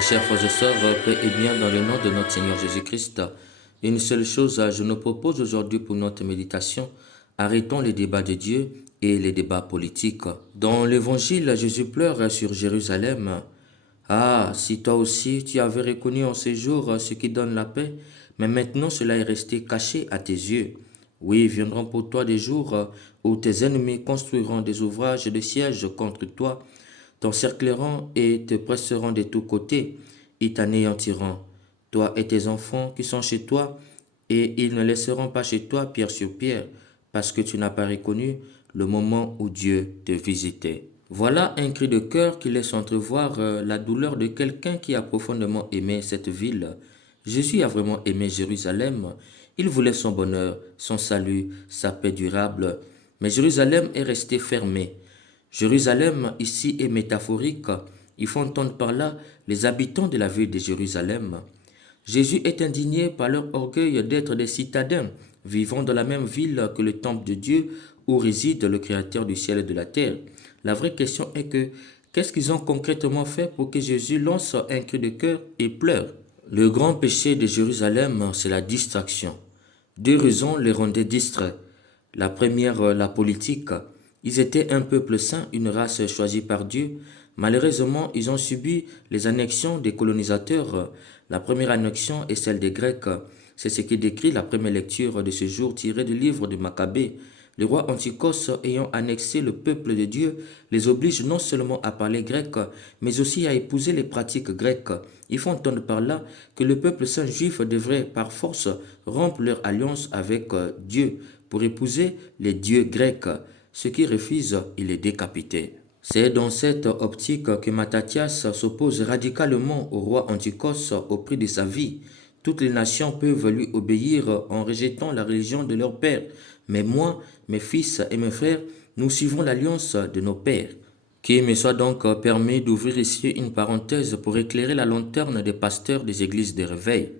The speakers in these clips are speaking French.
Mes chers frères et sœurs, paix et bien dans le nom de notre Seigneur Jésus-Christ. Une seule chose, je nous propose aujourd'hui pour notre méditation. Arrêtons les débats de Dieu et les débats politiques. Dans l'évangile, Jésus pleure sur Jérusalem. Ah, si toi aussi tu avais reconnu en ces jours ce qui donne la paix, mais maintenant cela est resté caché à tes yeux. Oui, viendront pour toi des jours où tes ennemis construiront des ouvrages de siège contre toi, t'encercleront et te presseront de tous côtés, ils t'anéantiront, toi et tes enfants qui sont chez toi, et ils ne laisseront pas chez toi pierre sur pierre, parce que tu n'as pas reconnu le moment où Dieu te visitait. Voilà un cri de cœur qui laisse entrevoir la douleur de quelqu'un qui a profondément aimé cette ville. Jésus a vraiment aimé Jérusalem. Il voulait son bonheur, son salut, sa paix durable. Mais Jérusalem est restée fermée. Jérusalem ici est métaphorique. Il faut entendre par là les habitants de la ville de Jérusalem. Jésus est indigné par leur orgueil d'être des citadins, vivant dans la même ville que le temple de Dieu où réside le Créateur du ciel et de la terre. La vraie question est que qu'est-ce qu'ils ont concrètement fait pour que Jésus lance un cri de cœur et pleure? Le grand péché de Jérusalem, c'est la distraction. Deux raisons les rendaient distraits. La première, la politique. Ils étaient un peuple saint, une race choisie par Dieu. Malheureusement, ils ont subi les annexions des colonisateurs. La première annexion est celle des Grecs. C'est ce qui décrit la première lecture de ce jour tirée du livre de Maccabée. Le roi Antichos, ayant annexé le peuple de Dieu, les oblige non seulement à parler grec, mais aussi à épouser les pratiques grecques. Il faut entendre par là que le peuple saint juif devrait par force rompre leur alliance avec Dieu pour épouser les dieux grecs. Ceux qui refusent, il est décapité. C'est dans cette optique que Mattathias s'oppose radicalement au roi Antichos au prix de sa vie. Toutes les nations peuvent lui obéir en rejetant la religion de leur père. Mais moi, mes fils et mes frères, nous suivons l'alliance de nos pères. Qu'il me soit donc permis d'ouvrir ici une parenthèse pour éclairer la lanterne des pasteurs des églises de réveil.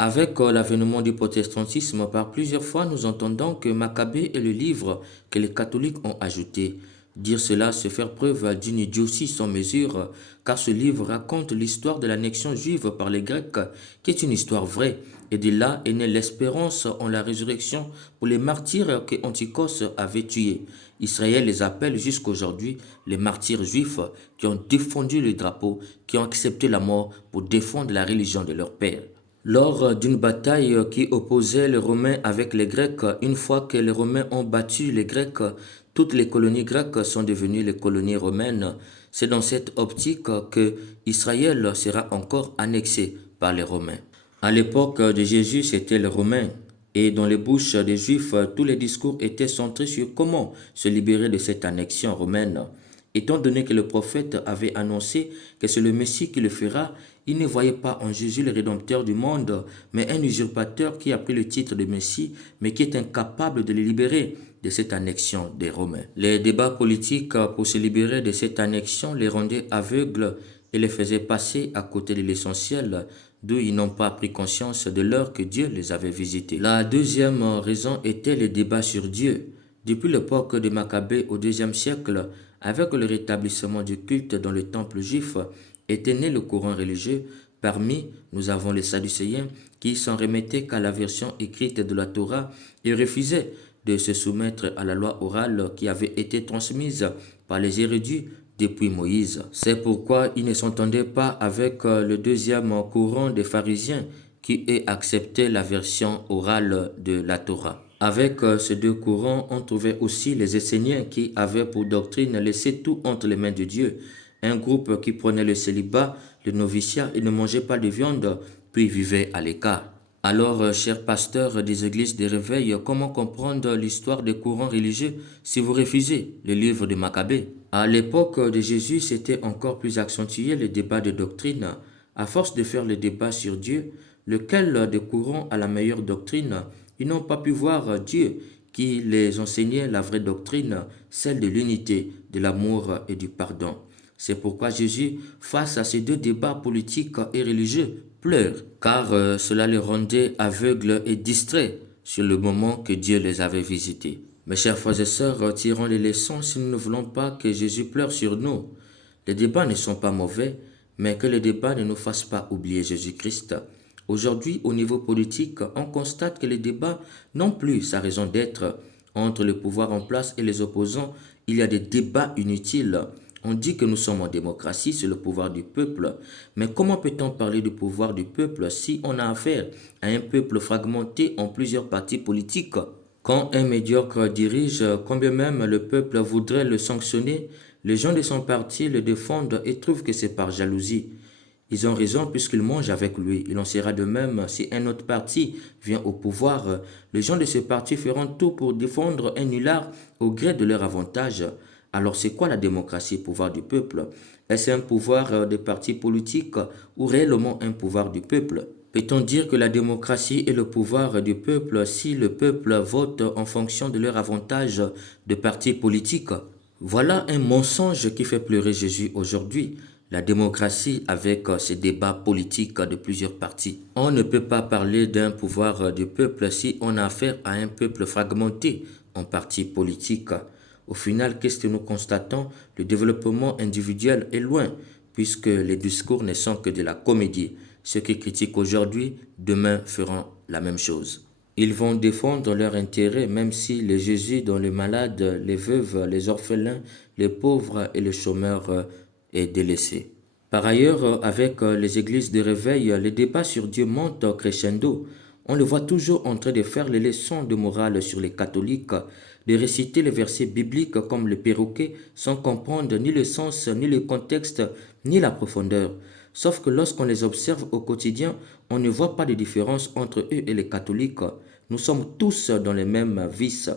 Avec l'avènement du protestantisme, par plusieurs fois, nous entendons que Maccabée est le livre que les catholiques ont ajouté. Dire cela, c'est faire preuve d'une idiotie sans mesure, car ce livre raconte l'histoire de l'annexion juive par les Grecs, qui est une histoire vraie, et de là est née l'espérance en la résurrection pour les martyrs que Antichos avait tués. Israël les appelle jusqu'aujourd'hui les martyrs juifs qui ont défendu le drapeau, qui ont accepté la mort pour défendre la religion de leur père. Lors d'une bataille qui opposait les Romains avec les Grecs, une fois que les Romains ont battu les Grecs, toutes les colonies grecques sont devenues les colonies romaines. C'est dans cette optique que Israël sera encore annexé par les Romains. À l'époque de Jésus, c'était les Romains. Et dans les bouches des Juifs, tous les discours étaient centrés sur comment se libérer de cette annexion romaine. Étant donné que le prophète avait annoncé que c'est le Messie qui le fera, il ne voyait pas en Jésus le Rédempteur du monde, mais un usurpateur qui a pris le titre de Messie, mais qui est incapable de le libérer de cette annexion des Romains. Les débats politiques pour se libérer de cette annexion les rendaient aveugles et les faisaient passer à côté de l'essentiel, d'où ils n'ont pas pris conscience de l'heure que Dieu les avait visités. La deuxième raison était les débats sur Dieu. Depuis l'époque de Maccabée au IIe siècle, avec le rétablissement du culte dans le temple juif, était né le courant religieux. Parmi, nous avons les Sadducéens qui s'en remettaient qu'à la version écrite de la Torah et refusaient de se soumettre à la loi orale qui avait été transmise par les érudits depuis Moïse. C'est pourquoi ils ne s'entendaient pas avec le deuxième courant des pharisiens qui accepté la version orale de la Torah. Avec ces deux courants, on trouvait aussi les Esséniens qui avaient pour doctrine laissé tout entre les mains de Dieu. Un groupe qui prenait le célibat, le noviciat et ne mangeait pas de viande, puis vivait à l'écart. Alors, chers pasteurs des églises de réveil, comment comprendre l'histoire des courants religieux si vous refusez le livre de Maccabée? À l'époque de Jésus, c'était encore plus accentué le débat de doctrine. À force de faire le débat sur Dieu, lequel des courants a la meilleure doctrine, ils n'ont pas pu voir Dieu qui les enseignait la vraie doctrine, celle de l'unité, de l'amour et du pardon. C'est pourquoi Jésus, face à ces deux débats politiques et religieux, pleure, car cela les rendait aveugles et distraits sur le moment que Dieu les avait visités. Mes chers frères et sœurs, tirons les leçons si nous ne voulons pas que Jésus pleure sur nous. Les débats ne sont pas mauvais, mais que les débats ne nous fassent pas oublier Jésus-Christ. Aujourd'hui, au niveau politique, on constate que les débats n'ont plus sa raison d'être. Entre le pouvoir en place et les opposants, il y a des débats inutiles. On dit que nous sommes en démocratie, c'est le pouvoir du peuple. Mais comment peut-on parler du pouvoir du peuple si on a affaire à un peuple fragmenté en plusieurs partis politiques? Quand un médiocre dirige, quand bien même le peuple voudrait le sanctionner, les gens de son parti le défendent et trouvent que c'est par jalousie. Ils ont raison puisqu'ils mangent avec lui. Il en sera de même si un autre parti vient au pouvoir. Les gens de ce parti feront tout pour défendre un nulard au gré de leur avantage. Alors c'est quoi la démocratie, pouvoir du peuple? Est-ce un pouvoir des partis politiques ou réellement un pouvoir du peuple? Peut-on dire que la démocratie est le pouvoir du peuple si le peuple vote en fonction de leur avantage de partis politiques? Voilà un mensonge qui fait pleurer Jésus aujourd'hui. La démocratie avec ses débats politiques de plusieurs partis. On ne peut pas parler d'un pouvoir du peuple si on a affaire à un peuple fragmenté en partis politiques. Au final, qu'est-ce que nous constatons? Le développement individuel est loin, puisque les discours ne sont que de la comédie. Ceux qui critiquent aujourd'hui, demain feront la même chose. Ils vont défendre leurs intérêts, même si les Jésus dont les malades, les veuves, les orphelins, les pauvres et les chômeurs est délaissé. Par ailleurs, avec les églises de réveil, les débats sur Dieu montent crescendo. On le voit toujours en train de faire les leçons de morale sur les catholiques, de réciter les versets bibliques comme le perroquet sans comprendre ni le sens, ni le contexte, ni la profondeur. Sauf que lorsqu'on les observe au quotidien, on ne voit pas de différence entre eux et les catholiques. Nous sommes tous dans les mêmes vices.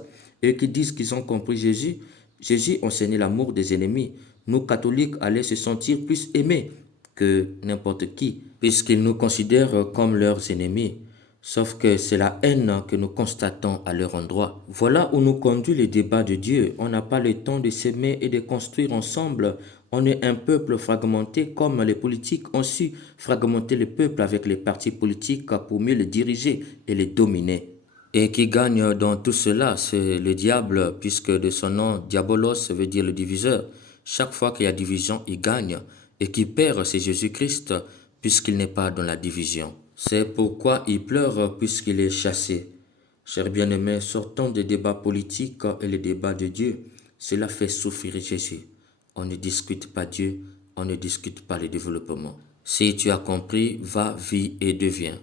Eux qui disent qu'ils ont compris Jésus, Jésus enseignait l'amour des ennemis. Nous, catholiques, allaient se sentir plus aimés que n'importe qui, puisqu'ils nous considèrent comme leurs ennemis. Sauf que c'est la haine que nous constatons à leur endroit. Voilà où nous conduit le débat de Dieu. On n'a pas le temps de s'aimer et de construire ensemble. On est un peuple fragmenté comme les politiques ont su fragmenter le peuple avec les partis politiques pour mieux les diriger et les dominer. Et qui gagne dans tout cela, c'est le diable, puisque de son nom, diabolos veut dire le diviseur. Chaque fois qu'il y a division, il gagne. Et qui perd, c'est Jésus-Christ, puisqu'il n'est pas dans la division. C'est pourquoi il pleure, puisqu'il est chassé. Chers bien-aimés, sortons des débats politiques et les débats de Dieu. Cela fait souffrir Jésus. On ne discute pas Dieu, on ne discute pas le développement. Si tu as compris, va, vis et deviens.